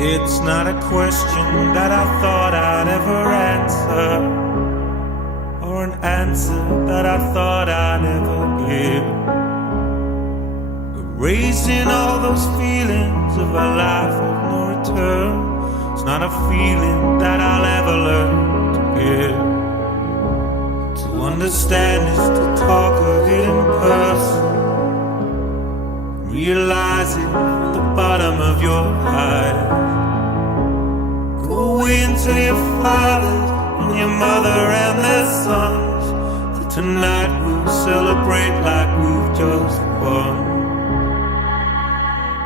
It's not a question that I thought I'd ever answer, or an answer that I thought I'd ever give. Erasing all those feelings of a life of no return. It's not a feeling that I'll ever learn to give. To understand is to talk of it in person. Realize it at the bottom of your eyes. Go into your fathers and your mother and their sons. That tonight we'll celebrate like we've just won.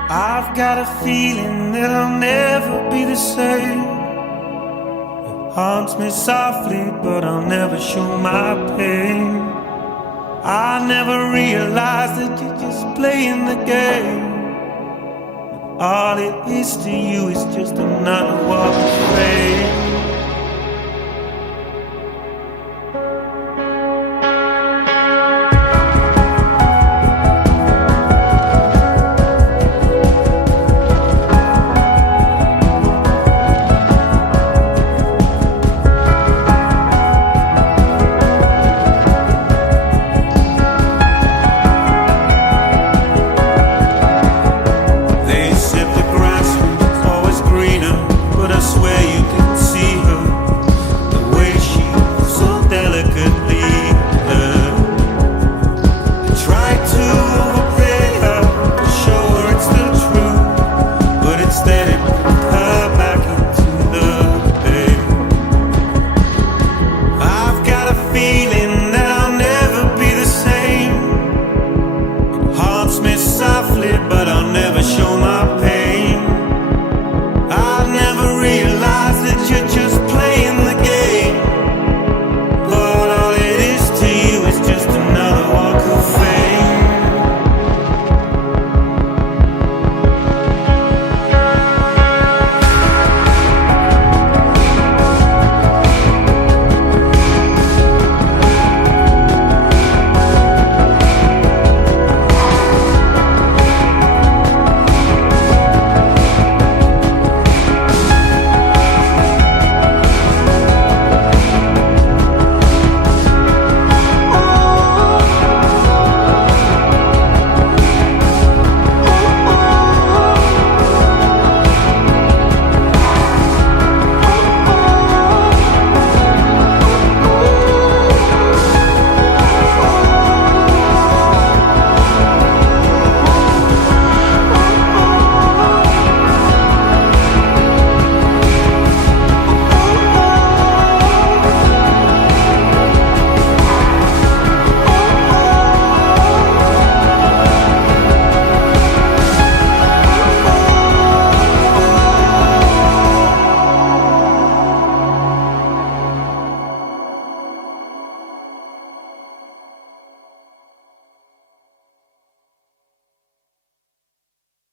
I've got a feeling that I'll never be the same. It haunts me softly, but I'll never show my pain. I never realized that you're just playing the game. All it is to you is just another walk of fame.